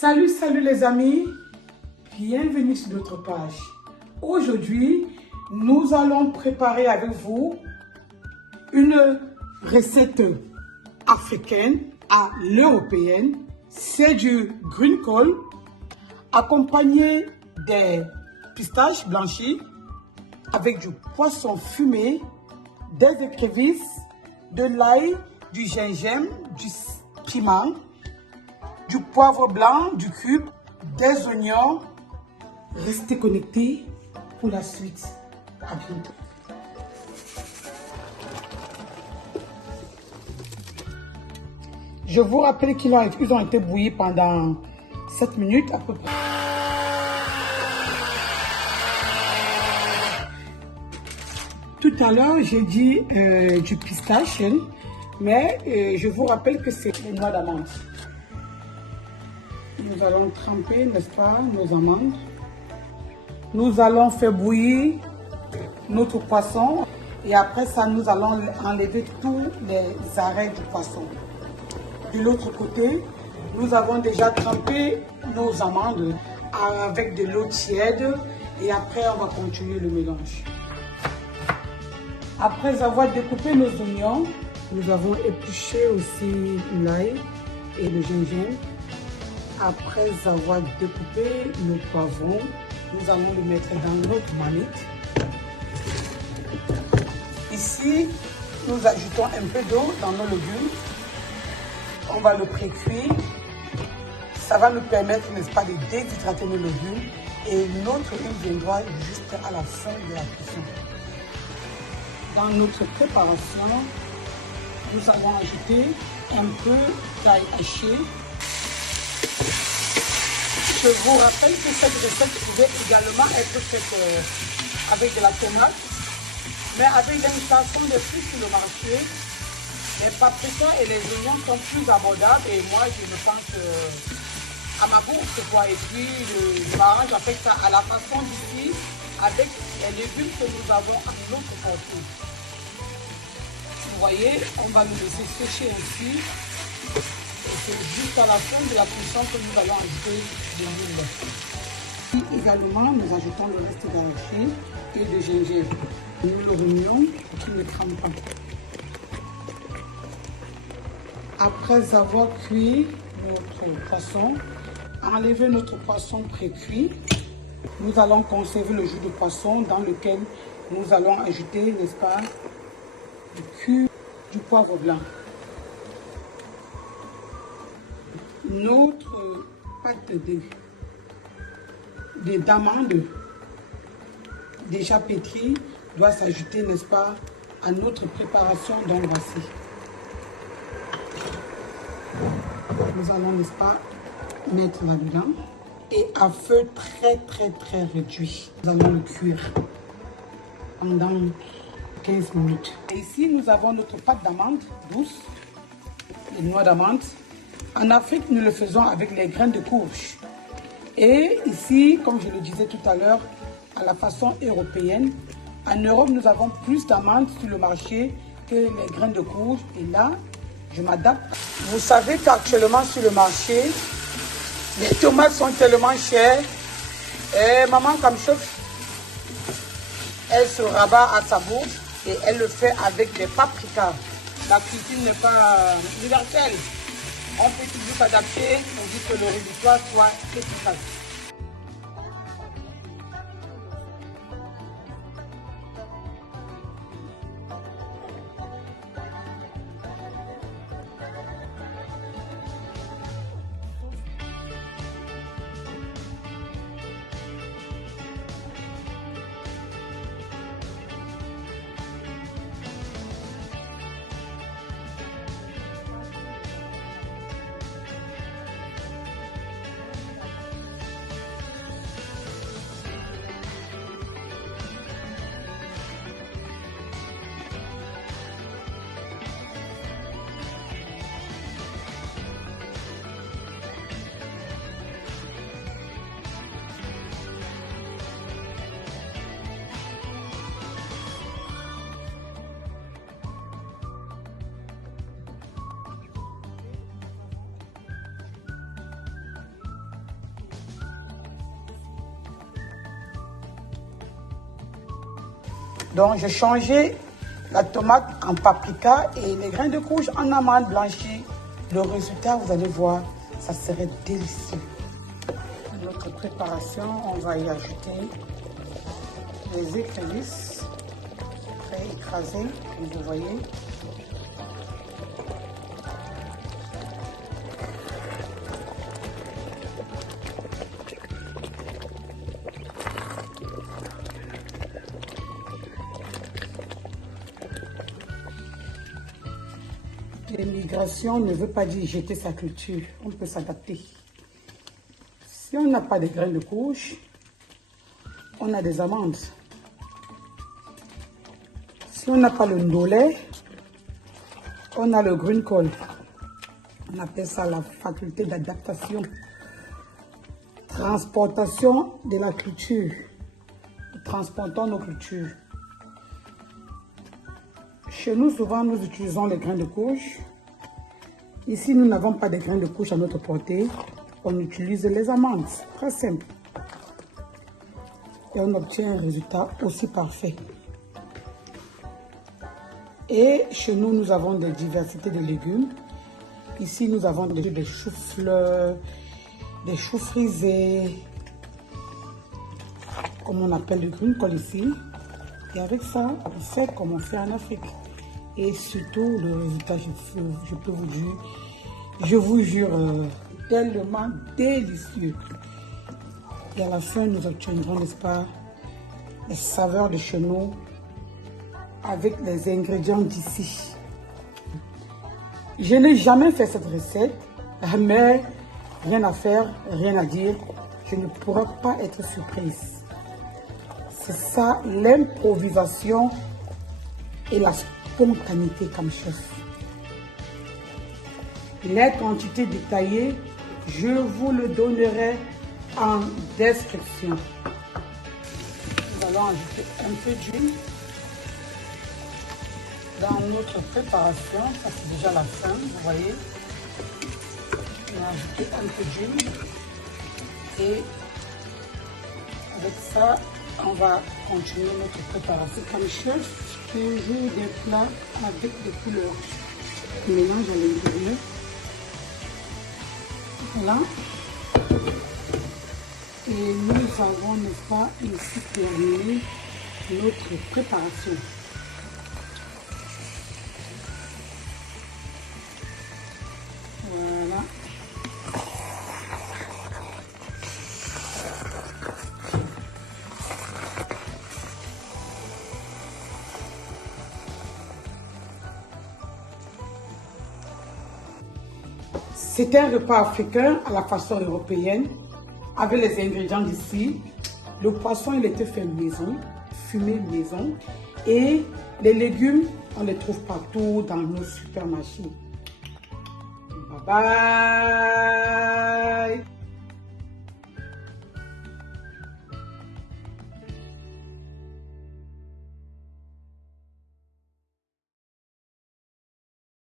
Salut les amis, bienvenue sur notre page. Aujourd'hui, nous allons préparer avec vous une recette africaine à l'européenne. C'est du greencall accompagné des pistaches blanchies avec du poisson fumé, des écrevisses, de l'ail, du gingembre, du piment, du poivre blanc, du cube, des oignons. Restez connectés pour la suite. À bientôt. Je vous rappelle qu'ils ont été bouillis pendant 7 minutes à peu près. Tout à l'heure, j'ai dit du pistache, mais je vous rappelle que c'est une noix d'amande. Nous allons tremper, n'est-ce pas, nos amandes. Nous allons faire bouillir notre poisson et après ça, nous allons enlever tous les arêtes du poisson. De l'autre côté, nous avons déjà trempé nos amandes avec de l'eau tiède et après, on va continuer le mélange. Après avoir découpé nos oignons, nous avons épluché aussi l'ail et le gingembre. Après avoir découpé nos poivrons, nous allons le mettre dans notre marmite. Ici, nous ajoutons un peu d'eau dans nos légumes. On va le pré-cuire. Ça va nous permettre, n'est-ce pas, de déshydrater nos légumes. Et notre huile viendra juste à la fin de la cuisson. Dans notre préparation, nous allons ajouter un peu d'ail haché. Je vous rappelle que cette recette pouvait également être faite avec de la tomate, mais avec l'inflation des prix sur le marché, les paprikas et les oignons sont plus abordables et moi je me pense à ma bourse quoi. Et puis je m'arrange avec ça à la façon d'ici avec les légumes que nous avons à notre portée. Vous voyez, on va nous laisser sécher ainsi. C'est juste à la fin de la cuisson que nous allons ajouter de l'huile. Également, nous ajoutons le reste d'arachide et de gingembre. Nous le remuons qui ne crame pas. Après avoir cuit notre poisson, enlever notre poisson pré-cuit, nous allons conserver le jus de poisson dans lequel nous allons ajouter, n'est-ce pas, du cube du poivre blanc. Notre pâte d'amandes déjà pétrie doit s'ajouter, n'est-ce pas, à notre préparation. Donc voici. Nous allons, n'est-ce pas, mettre là-dedans et à feu très réduit. Nous allons le cuire pendant 15 minutes. Et ici, nous avons notre pâte d'amande douce, les noix d'amande. En Afrique, nous le faisons avec les graines de courge. Et ici, comme je le disais tout à l'heure, à la façon européenne, en Europe, nous avons plus d'amandes sur le marché que les graines de courge. Et là, je m'adapte. Vous savez qu'actuellement sur le marché, les tomates sont tellement chères. Et maman Kamchef, elle se rabat à sa bourse et elle le fait avec des paprikas. La cuisine n'est pas universelle. On peut toujours s'adapter pour que le résultat soit efficace. Donc, j'ai changé la tomate en paprika et les grains de courge en amandes blanchies. Le résultat, vous allez voir, ça serait délicieux. Notre préparation, on va y ajouter les écrevisses pré-écrasées, comme vous voyez. L'immigration ne veut pas dire jeter sa culture, on peut s'adapter. Si on n'a pas de graines de courge, on a des amandes. Si on n'a pas le ndolé, on a le green call. On appelle ça la faculté d'adaptation. Transportation de la culture. Nous transportons nos cultures. Chez nous, souvent, nous utilisons les grains de courge. Ici, nous n'avons pas de grains de courge à notre portée. On utilise les amandes. Très simple. Et on obtient un résultat aussi parfait. Et chez nous, nous avons des diversités de légumes. Ici, nous avons des choux-fleurs, des choux frisés, comme on appelle le green call ici. Et avec ça, on fait comme on fait en Afrique. Et surtout, le résultat, je peux vous dire, je vous jure, tellement délicieux. Et à la fin, nous obtiendrons, n'est-ce pas, les saveurs de chez nous avec les ingrédients d'ici. Je n'ai jamais fait cette recette, mais rien à faire, rien à dire. Je ne pourrais pas être surprise. C'est ça l'improvisation et la spontanéité comme chef. Les quantités détaillées, je vous le donnerai en description. Nous allons ajouter un peu d'huile dans notre préparation. Ça c'est déjà la fin, vous voyez. On a ajouté un peu d'huile et avec ça, on va continuer notre préparation comme chef. Toujours des plats avec des couleurs. On mélange à l'intérieur. Voilà. Et nous avons, n'est-ce pas, ici terminé notre préparation. Voilà. C'est un repas africain à la façon européenne, avec les ingrédients d'ici. Le poisson, il était fait maison, fumé maison. Et les légumes, on les trouve partout dans nos supermarchés. Bye bye!